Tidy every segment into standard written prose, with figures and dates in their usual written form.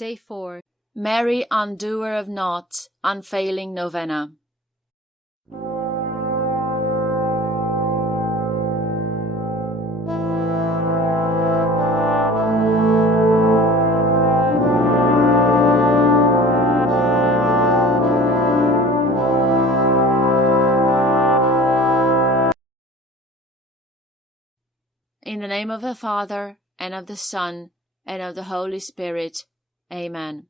Day 4. Mary, undoer of knots, unfailing novena. In the name of the Father, and of the Son, and of the Holy Spirit. Amen.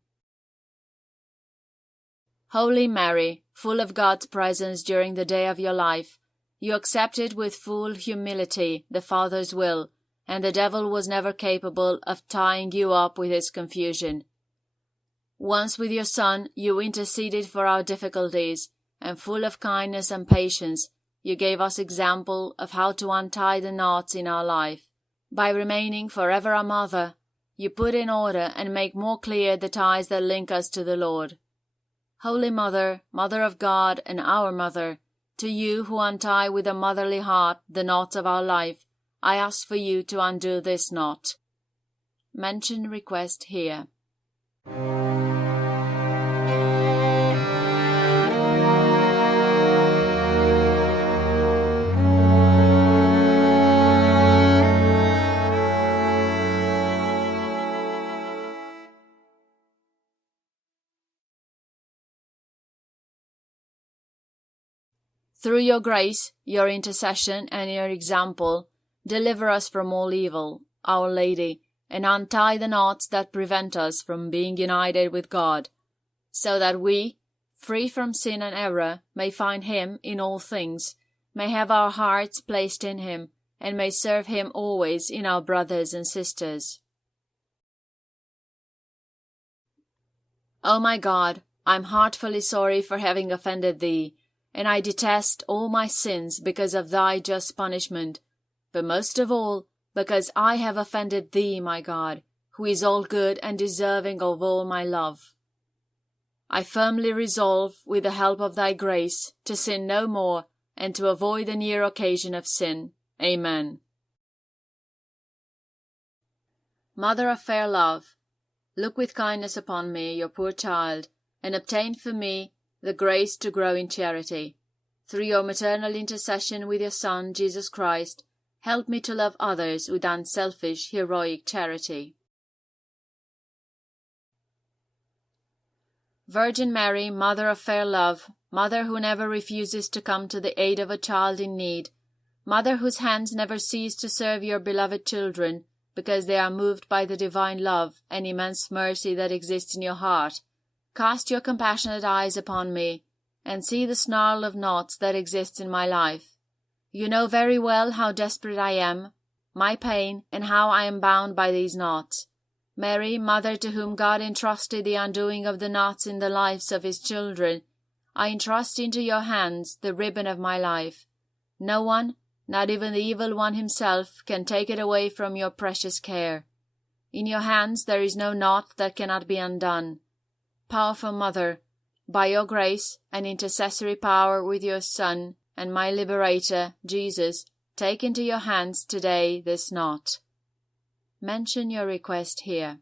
Holy Mary, full of God's presence during the day of your life, you accepted with full humility the Father's will, and the devil was never capable of tying you up with his confusion. Once with your Son, you interceded for our difficulties, and full of kindness and patience, you gave us example of how to untie the knots in our life. By remaining forever a mother, you put in order and make more clear the ties that link us to the Lord. Holy Mother, Mother of God and our Mother, to you who untie with a motherly heart the knots of our life, I ask for you to undo this knot. Mention request here. Through your grace, your intercession, and your example, deliver us from all evil, Our Lady, and untie the knots that prevent us from being united with God, so that we, free from sin and error, may find Him in all things, may have our hearts placed in Him, and may serve Him always in our brothers and sisters. O my God, I am heartfully sorry for having offended Thee, and I detest all my sins because of Thy just punishment, but most of all because I have offended Thee, my God, who is all good and deserving of all my love. I firmly resolve, with the help of Thy grace, to sin no more, and to avoid the near occasion of sin. Amen. Mother of fair love, look with kindness upon me, your poor child, and obtain for me the grace to grow in charity. Through your maternal intercession with your Son, Jesus Christ, help me to love others with unselfish, heroic charity. Virgin Mary, Mother of fair love, Mother who never refuses to come to the aid of a child in need, Mother whose hands never cease to serve your beloved children, because they are moved by the divine love and immense mercy that exists in your heart, cast your compassionate eyes upon me, and see the snarl of knots that exists in my life. You know very well how desperate I am, my pain, and how I am bound by these knots. Mary, Mother to whom God entrusted the undoing of the knots in the lives of His children, I entrust into your hands the ribbon of my life. No one, not even the evil one himself, can take it away from your precious care. In your hands there is no knot that cannot be undone. Powerful Mother, by your grace and intercessory power with your Son and my Liberator, Jesus, take into your hands today this knot. Mention your request here.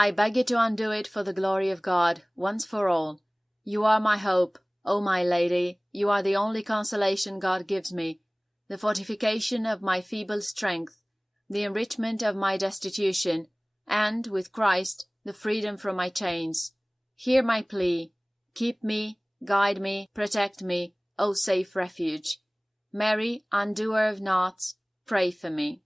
I beg you to undo it for the glory of God, once for all. You are my hope, O my Lady, you are the only consolation God gives me, the fortification of my feeble strength, the enrichment of my destitution, and, with Christ, the freedom from my chains. Hear my plea. Keep me, guide me, protect me, O safe refuge. Mary, undoer of knots, pray for me.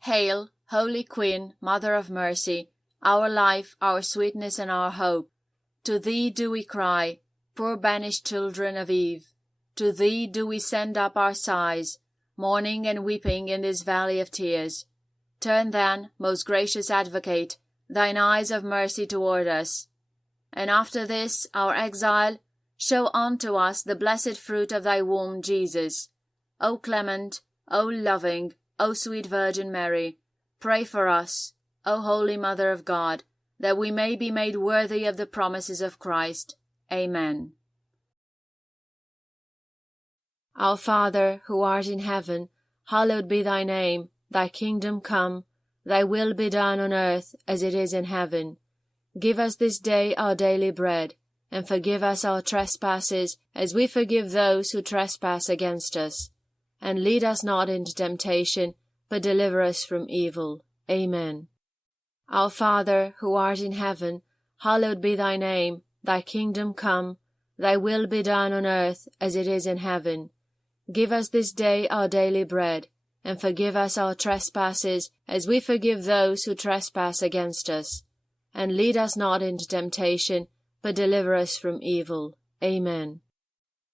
Hail, Holy Queen, Mother of Mercy, our life, our sweetness, and our hope. To Thee do we cry, poor banished children of Eve. To Thee do we send up our sighs, mourning and weeping in this valley of tears. Turn then, most gracious Advocate, Thine eyes of mercy toward us. And after this, our exile, Show unto us the blessed fruit of thy womb, Jesus. O clement, O loving, O sweet Virgin Mary, pray for us, O Holy Mother of God, that we may be made worthy of the promises of Christ. Amen. Our Father, who art in heaven, hallowed be thy name. Thy kingdom come, thy will be done on earth as it is in heaven. Give us this day our daily bread, and forgive us our trespasses, as we forgive those who trespass against us. And lead us not into temptation, but deliver us from evil. Amen. Our Father, who art in heaven, hallowed be thy name. Thy kingdom come, thy will be done on earth as it is in heaven. Give us this day our daily bread, and forgive us our trespasses, as we forgive those who trespass against us. And lead us not into temptation, but deliver us from evil. Amen.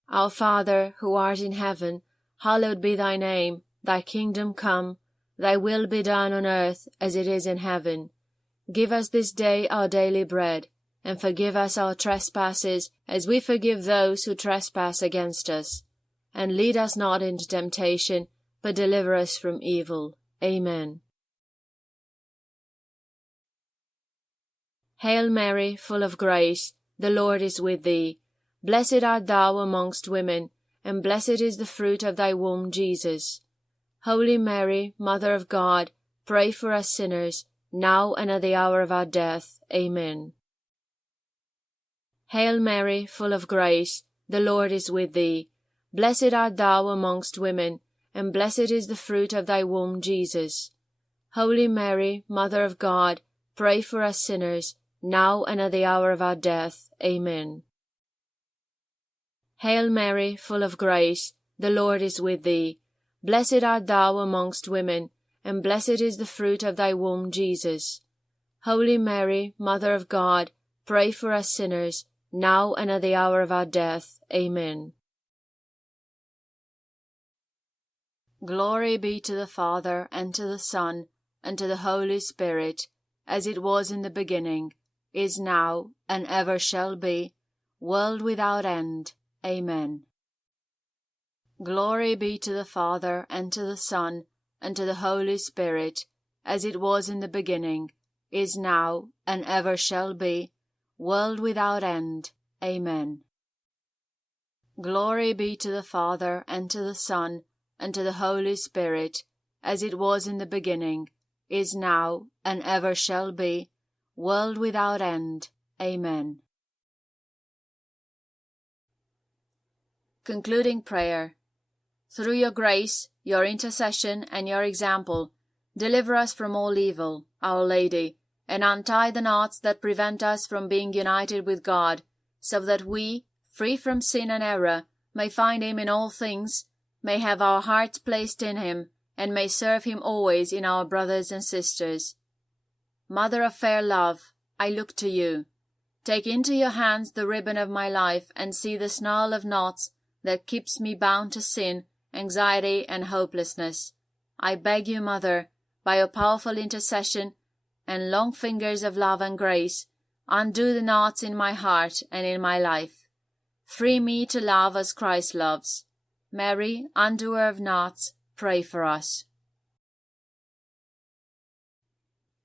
Our Father, who art in heaven, hallowed be thy name. Thy kingdom come, thy will be done on earth as it is in heaven. Give us this day our daily bread, and forgive us our trespasses, as we forgive those who trespass against us. And lead us not into temptation, but deliver us from evil. Amen. Hail Mary, full of grace, the Lord is with thee. Blessed art thou amongst women, and blessed is the fruit of thy womb, Jesus. Holy Mary, Mother of God, pray for us sinners, now and at the hour of our death. Amen. Hail Mary, full of grace, the Lord is with thee. Blessed art thou amongst women, and blessed is the fruit of thy womb, Jesus. Holy Mary, Mother of God, pray for us sinners, now and at the hour of our death. Amen. Hail Mary, full of grace, the Lord is with thee. Blessed art thou amongst women, and blessed is the fruit of thy womb, Jesus. Holy Mary, Mother of God, pray for us sinners, now and at the hour of our death. Amen. Glory be to the Father, and to the Son, and to the Holy Spirit, as it was in the beginning, is now, and ever shall be, world without end. Amen. Glory be to the Father, and to the Son, and to the Holy Spirit, as it was in the beginning, is now, and ever shall be, world without end. Amen. Glory be to the Father, and to the Son, and to the Holy Spirit, as it was in the beginning, is now, and ever shall be, world without end. Amen. Concluding prayer. Through your grace, your intercession, and your example, deliver us from all evil, Our Lady, and untie the knots that prevent us from being united with God, so that we, free from sin and error, may find Him in all things, may have our hearts placed in Him, and may serve Him always in our brothers and sisters. Mother of fair love, I look to you. Take into your hands the ribbon of my life, and see the snarl of knots that keeps me bound to sin, anxiety, and hopelessness. I beg you, Mother, by your powerful intercession and long fingers of love and grace, undo the knots in my heart and in my life. Free me to love as Christ loves. Mary, undoer of knots, pray for us.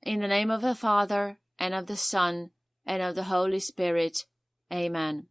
In the name of the Father, and of the Son, and of the Holy Spirit. Amen.